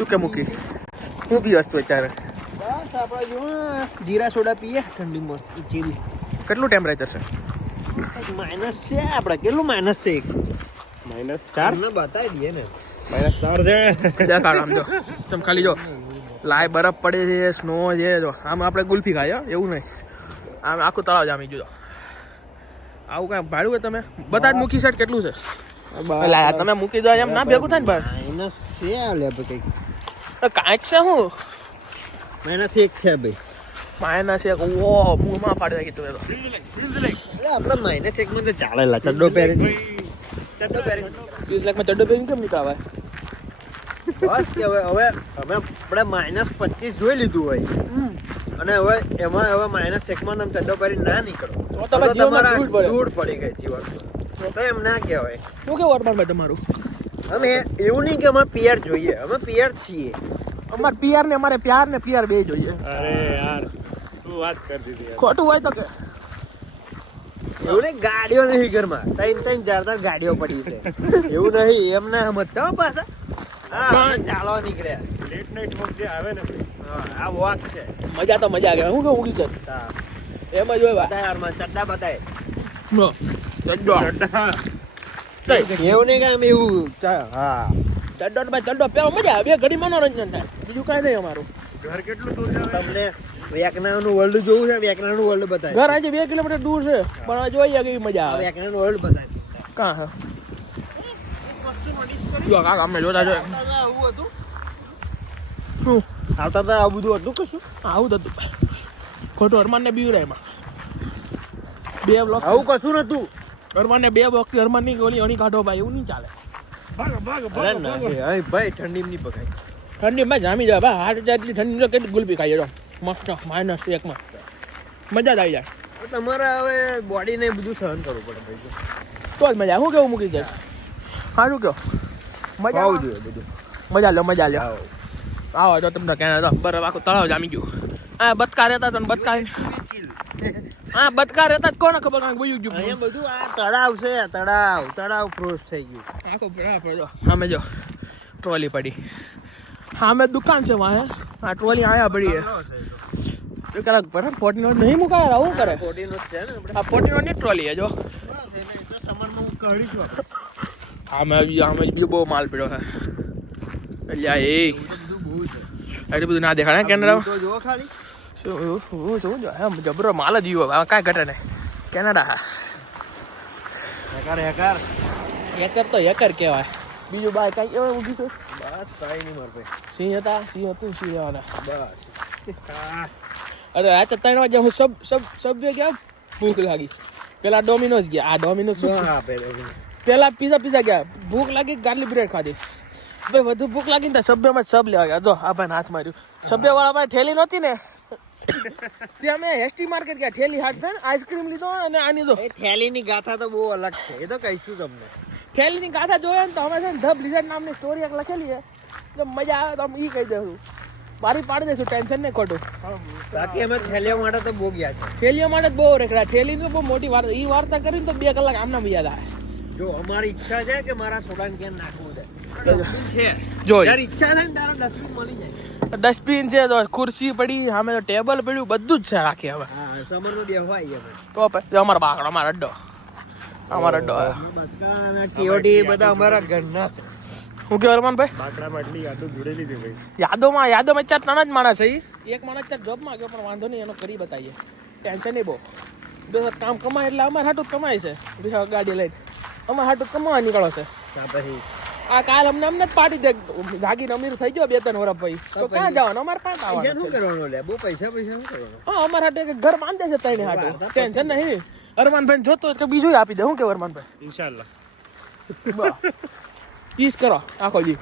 શું કે મૂકી હું પી વસ્તુ અત્યારે બસ આપણે જો જીરા સોડા પીએ ઠંડીમાં ચીલ. કેટલું ટેમ્પરેચર છે? માઇનસ છે આપણે. કેટલું માઇનસ છે? -4 ને બતાવી દઈએ ને. -4 છે. દેખાડ આમ જો તમે ખાલી જો લાય બરફ પડે છે, સ્નો છે. જો આમ આપણે ગુલ્ફી ખાય એવું નહીં, આમ આખું તળાવ જામી ગયું. આવું કાંઈ ભાડું હોય તમે બધા જ મૂકી સેટ કેટલું છે? તમે મૂકી દો એમ ના ભેગું થાય ને ભાઈ. માઇનસ છે લે કંઈક કાંઈક છે હું -1 છે ભાઈ. -1 ઓ મૂળમાં પાડી નાખી તું તો. એટલે આપણે -1 માં તો ચાલેલા. ચડ્ડો પહેરીને ચડ્ડો પહેરીને 20 લાખમાં ચડ્ડો પહેરીને કેમ નીકળા ભાઈ? બસ કે હવે આપણે -25 જોઈ લીધું હોય અને હવે એમાં હવે -1 માં તમે ચડ્ડો પહેરીને ના નીકળો તો તમારા ધૂળ પડી ગઈ જીવનમાં. તો એમ ના કહેવાય. શું કેવું અરમાન ભાઈ તમારું? અમે એવું નહીં કે અમે પિયર જોઈએ, અમે પિયર છીએ. અમારે પિયર ને અમારે પ્યાર ને પિયર બે જોઈએ. અરે યાર શું વાત કરી દીધી. ખોટું હોય તો કે એવું નહીં, ગાડીઓ નહીં ઘરમાં. 3-4 ગાડીઓ પડી છે એવું નહીં. એમ ના સમજતા હો પાછા. હા ચાલવા નીકળ્યા. લેટ નાઇટ વોક જે આવે ને ભાઈ, હા આ વોક છે. મજા તો મજા આવે. હું કે ઊંઘી છે હા એમ જ હોય બતાય યારમાં ચડ્ડા બતાય. ચડ્ડો એવું નહીં કે આમ એવું. હા ચડ્ડો ભાઈ ચડ્ડો પેલો મજા આવે. બે ઘડી મનોરંજન થાય, બીજું કાંઈ નહીં અમારું. ઘર કેટલું દૂર છે તમને વેકનાનું વર્લ્ડ જોવું છે? વેકનાનું વર્લ્ડ બતાય. ઘર આજે 2 કિલોમીટર દૂર છે પણ હવે જોઈએ કેવી મજા આવે. વેકનાનું વર્લ્ડ બતાય. કાં હે એક વસ્તુ નોટિસ કરી. જો કાકા અમે જોતા જોઈએ આવું હતું. શું આવતા હતા આ બધું હતું કશું? આવું જ હતું ખોટું. અરમાન ને બીવરાય એમાં 2 બ્લોક આવું કશું નતું. અરમાન ને 2 બ્લોક થી અરમાન ની ગોળી અણી કાઢો ભાઈ, એવું નહીં ચાલે. ભાગ ભાગ અરે ભાગ ના ભાઈ ઠંડી નહીં પકાય. ઠંડીમાં જામી જાય ભાઈ. હાટ એટલી ઠંડી કેટલી ગુલ્ફી ખાઈએ તો મસ્ત -1 માં મજા જ આવી જાય. તમારે હવે બોડીને બધું સહન કરવું પડે ભાઈ. તો જ મજા. શું કેવું મૂકી જાય? હા શું કહો? મજા ખાવું જોઈએ બધું. મજા લો આવો તો તમને કહેના તો બરાબર આખું તળાવ જામી ગયું. હા બતકા રહેતા હતા ને બતકા હા બતકા રહેતા જ કોને ખબર કાંઈક વયું ગયું. અહીંયા બધું આ તળાવ છે. તળાવ ફ્રોઝ થઈ ગયું. આખો બરાબર જો સામે જો ટ્રોલી પડી. સામે દુકાન છે વાહે. આ ટ્રોલી આયા પડી છે કલાક પર 40 નહીં મુકાય. આવું કરે 40 છે ને આપણે. આ 40 ની ટ્રોલી છે જો. સમરમાં હું કાઢીશું. આમે બીજો બહુ માલ પડ્યો છે. અલ્યા એ એટલું બધું ના દેખાડે કેનેડા તો જો ખાલી શું જો એમ જબરો માલ જ યુ હવે કાંઈ ઘટે નહીં. કેનેડા હેકર તો હેકર કહેવાય. બીજું બાય કાંઈ કહેવાય ઊભી છે? બસ કાંઈ નહીં મારે ભાઈ. સિંહ હતા સિંહ હતું સિંહ રહેવાના. બસ અરે રાતે 3 વાગે હું સબવે ગયા. ભૂખ લાગી. પેલા ડોમિનોઝ ગયા. આ ડોમિનોઝ હા ભાઈ. પેલા પીઝા ગયા. ભૂખ લાગી ગાર્લિક બ્રેડ ખાધી. ભાઈ વધુ ભૂખ લાગી ને સબ્બેમાં સબ લેવા ગયા. જો આ ભાઈ હાથ માર્યું. સબ્બે વાળા ભાઈ ઠેલી નહોતી ને ત્યાં અમે એસટી માર્કેટ ગયા. ઠેલી હાથ થાય આઈસ્ક્રીમ લીધો અને આની જો એ થેલીની ગાથા તો બહુ અલગ છે. એ તો કહીશું તમને. ઠેલીની ગાથા જોઈએ ને તો અમે છે ને ધ બ્લિઝર્ડ નામની સ્ટોરી એક લખેલી છે. જો મજા આવે તો અમે કહી દઈશું. બારી પાડી દઈશું. ટેન્શન નહીં ખોટું. બાકી અમે થેલીઓ માટે તો બહુ ગયા છે. ઠેલીઓ માટે જ બહુ રેખડા. ઠેલીની બહુ મોટી વાર્તા. એ વાર્તા કરીને તો 2 કલાક આમના યાદ આવે. જો અમારી ઈચ્છા છે કે મારા સોડાને કેમ નાખવું છે. ડસ્ટબિન છે. જો જ્યારે ઈચ્છા થાય ને તારો ડસ્ટબિન મળી જાય. ડસ્ટબિન છે તો ખુરશી પડી સામે તો ટેબલ પડ્યું બધું જ છે રાખી હવે. હા સમરનો બેહવાય અમે. તો પછી અમારો બાકડો અમારો અડ્ડો બક્કા કેઓડી બધા અમારા ઘરના છે. હું કે અરમાનભાઈ બાકડામાં એટલી યાદો જોડેલી છે ભાઈ. યાદોમાં 4 જ માણસ છે. એક માણસ 4 જોબમાં ગયો પણ વાંધો નહીં એનો કરી બતાવીએ. ટેન્શન નહીં બહુ. 2 કામ કમાય એટલે અમારે હાટું જ કમાય છે. ગાડી લઈને અમારે હાટું કમાવા નીકળો છે. પછી આ કાલ અમને જ પાડી દે. જાગીને અમીર થઈ ગયો 2-3 વર્ષ પછી તો ક્યાં જવાનું? અમારે પાંચ પૈસા આવવાનું શું કરવાનું લે? બહુ પૈસા શું કરવાનું? હા અમારે હાટે ઘર બાંધે છે તઈને હાટું. ટેન્શન નહીં. અરમાનભાઈ જોતો તો બીજું આપી દે. શું કે અરમાનભાઈ ઇન્શાલ્લાહ પીસ કરો આખો દી.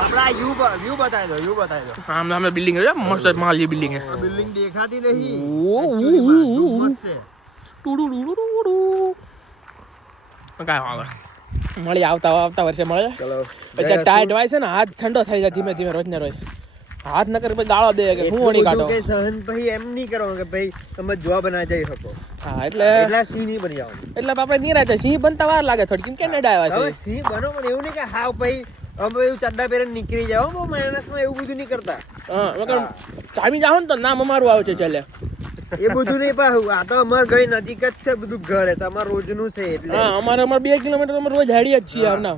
આપડા વ્યૂ બતાવી દો. આમ સામે બિલ્ડિંગ છે મસ્ત માલી બિલ્ડિંગ છે. બિલ્ડિંગ દેખાતી નહીં. કાંઈ વાંધો મળી આવતા વર્ષે મળે. ચલો પછી ટાઈટ વાય છે ને હાથ ઠંડો થઈ જાય ધીમે ધીમે રોજ ને રોજ. હાથ નકર પછી ગાળો દે કે હું ઓણી કાઢો. કે સહન ભાઈ એમ નહીં કરવાનું કે ભાઈ તમે જોબ બના જઈ શકો. હા એટલે સિંહ નહીં બની જવાનું. આપણે નિરાતે સિંહ બનતા વાર લાગે થોડી કેમ કે નડા આવ્યા હવે છે. સિંહ બનો પણ એવું નહીં કે હાવ ભાઈ અમે એવું ચડ્ડા પહેરીને નીકળી જાવ બહુ માઇનસમાં એવું બધું નહીં કરતા. હા વગર ચામી જાઓ ને તો નામ અમારું આવે છે ચાલે. એ બધું નહીં પાછું. આ તો અમાર ગઈ નજીક જ છે બધું ઘર તમારે રોજનું છે એટલે હા અમારે 2 કિલોમીટર અમે રોજ હેડીએ જ છીએ આમના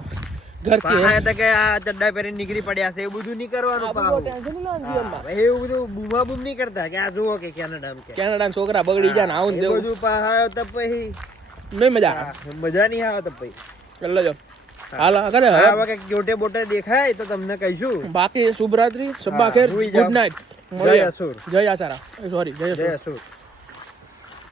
ઘરથી. પાછા હતા કે આ ચડ્ડા પહેરીને નીકળી પડ્યા છે એવું બધું નહીં કરવાનું પાછું. એવું બધું બૂમા બૂમ નહીં કરતા કે આ જુઓ કે કેનેડામાં કે કેનેડા છોકરા બગડી જાય ને આવું ને એ તેવું બધું પાછા તો પછી નહીં મજા આવે. મજા નહીં આવે તો પછી. ચાલો જો હાલ કરે હવે કંઈક જોટે બોટે દેખાય તો તમને કહીશું. બાકી શુભરાત્રી સબ્બા ખેર સુઈ જાઓ. Good night. જય અસુર. જય આસારા સોરી જય જય અસુર. અસુર.